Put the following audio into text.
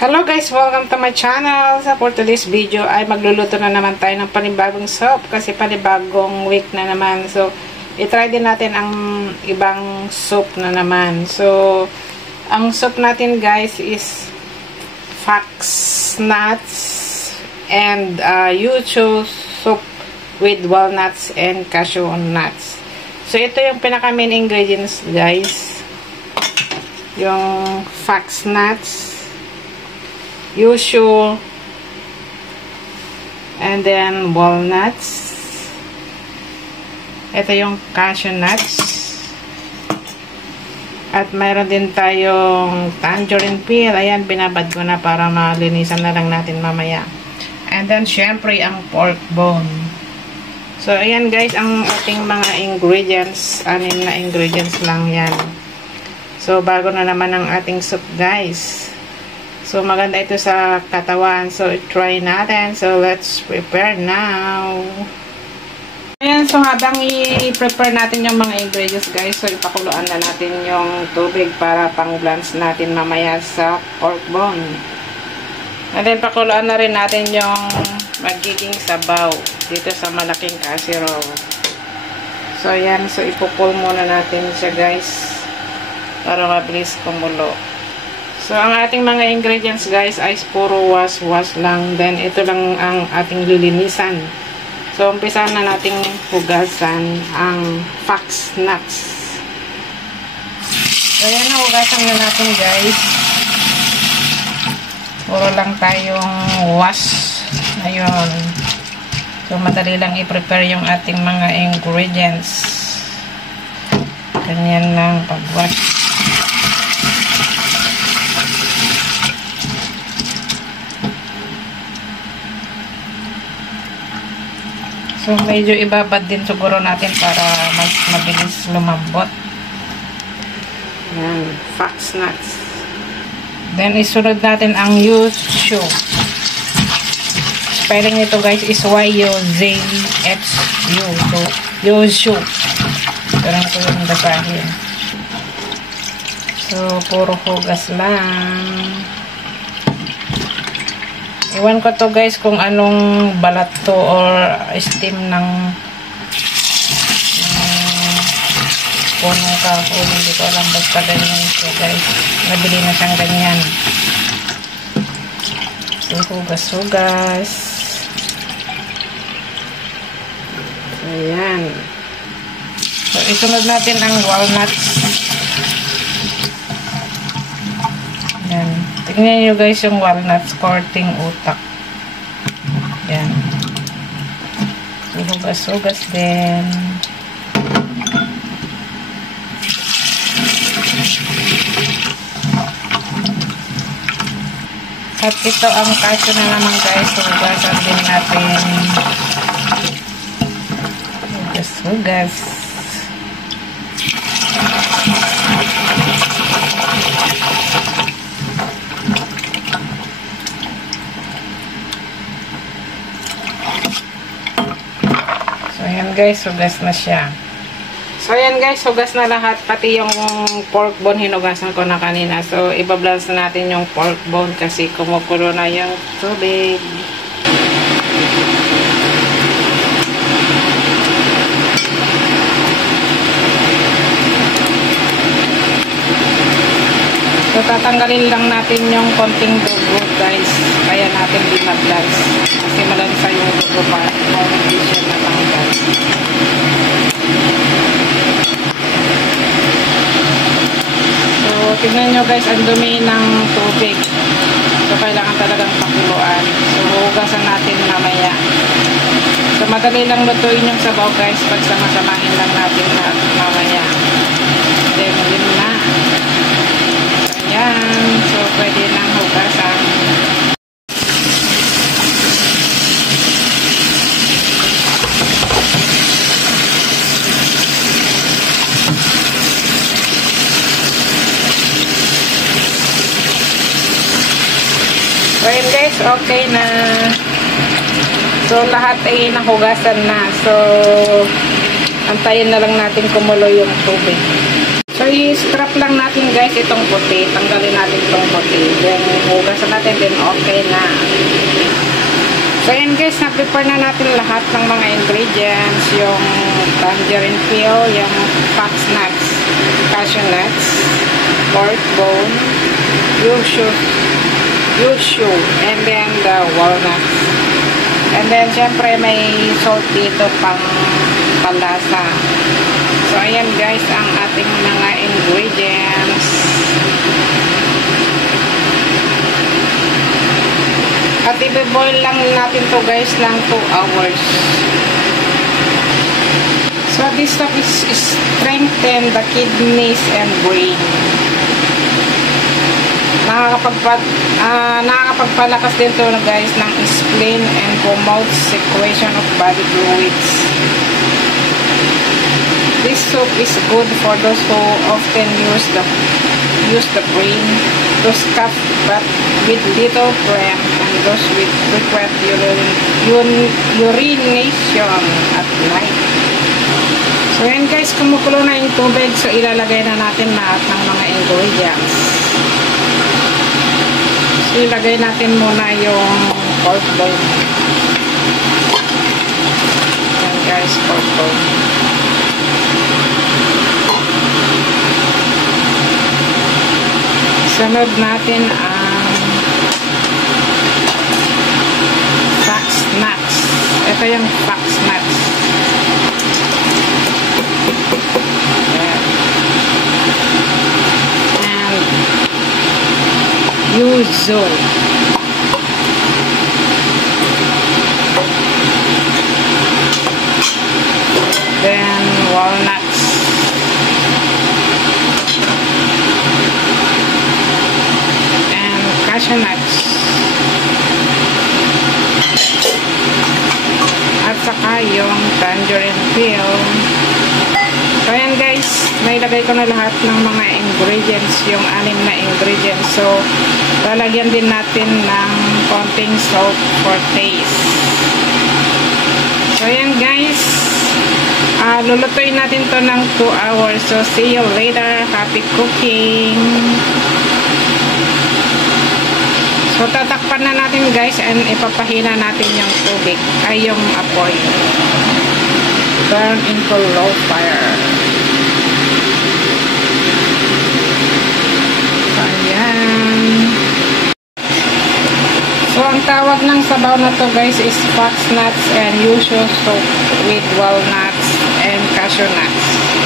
Hello guys! Welcome to my channel. So for today's video ay magluluto na naman tayo ng panibagong soup kasi panibagong week na naman. So itry din natin ang ibang soup na naman. So ang soup natin guys is fox nuts and yuzu soup with walnuts and cashew nuts. So ito yung pinaka main ingredients guys. Yung fox nuts, yuzu, and then walnuts. Ito yung cashew nuts. At mayroon din tayong tangerine peel. Ayan, binabad ko na para malinisan na lang natin mamaya. And then, syempre, ang pork bone. So, ayan guys, ang ating mga ingredients. 6 na ingredients lang yan. So, bago na naman ang ating soup guys. So, maganda ito sa katawan. So, try natin. So, let's prepare now. Ayan, so habang i-prepare natin yung mga ingredients guys, so ipakuluan na natin yung tubig para pang-blanch natin mamaya sa pork bone. And then, pakuluan na rin natin yung magiging sabaw dito sa malaking casserole. So, ayan. So, ipupul muna natin siya guys para mabilis kumulo. So, ang ating mga ingredients guys ay puro was lang. Then, ito lang ang ating lilinisan. So, umpisa na nating hugasan ang fox nuts. So, yan na hugasan na natin guys. Puro lang tayong wash. Ayun. So, madali lang i-prepare yung ating mga ingredients. Ganyan lang pag-wash. So, medyo ibabad din siguro natin para mas mabilis lumambot. Yan, fox nuts. Then, isunod natin ang yuzu. Spelling nito guys is Y-U-Z-H-U. So, yuzu. Ganun ko yung basahin. So, puro hugas lang. Iwan ko to guys kung anong balat to or steam ng punong kahoy. Hindi ko alam, basta ganyan ito guys. Nabili na siyang ganyan. So, hugas-hugas. Ayan. So, isunod natin ang walnuts. Ayan. Tingnan nyo guys yung walnuts, korting utak. Yan. Hugas-hugas din. At ito ang cashew na naman guys. Hugasan din natin. Hugas-hugas. Ayan guys, hugas na siya. So ayan guys, hugas na lahat. Pati yung pork bone, hinugasan ko na kanina. So ibablance na natin yung pork bone kasi kumukulo na yung tubig. So tatanggalin lang natin yung konting dugo guys. Kaya natin binablance. Kasi malansa yung dugo pa. Hindi siya natanggal. So, tignan nyo guys, ang dumi ng tubig. So, kailangan talagang pakuluan. So, hugasan natin mamaya. So, madali lang lutuin yung sabaw guys. Pag sama-samahin lang natin na mamaya. Then, yun na. So, ayan. So, pwede nang hugasan. So, yun guys, okay na. So, lahat ay nahugasan na. So, antayin na lang natin kumulo yung tubig. So, i-scrap lang natin guys itong puti. Tanggalin natin itong puti. Then, hugasan natin. Then, okay na. So, ayan guys, na-prepare na natin lahat ng mga ingredients. Yung tangerine peel, yung fox nuts, cashew nuts, pork bone, yushu, and then the walnuts. And then, syempre, may salt dito pang palasa. So, ayan guys, ang ating mga ingredients. At i-boil lang natin to guys ng 2 hours. So, this stuff is strengthen the kidneys and brain. Nakakapagpalakas din to guys ng spleen and promotes circulation of body fluids. This soup is good for those who often use the brain to scoff but with little phlegm and those with frequent urination at night. So yan guys, kumukulo na yung tubig, so ilalagay na natin lahat ng mga ingredients. So ilagay natin muna yung pork bone. Yan guys, pork bone. Sunod natin ang fox nuts. Ito yung fox nuts. And yuzu. Then walnuts. Cashew nuts. At saka yung tangerine peel. So ayan guys, nailagay ko na lahat ng mga ingredients, yung 6 na ingredients. So lalagyan din natin ng konting salt for taste. So ayan guys, lulutuin natin to ng 2 hours. So see you later. Happy cooking. So, tatakpan na natin guys and ipapahina natin yung tubig, ay yung apoy. Turn into low fire. Ayan. So, ang tawag ng sabaw na to guys is fox nuts and yushu soup with walnuts and cashew nuts.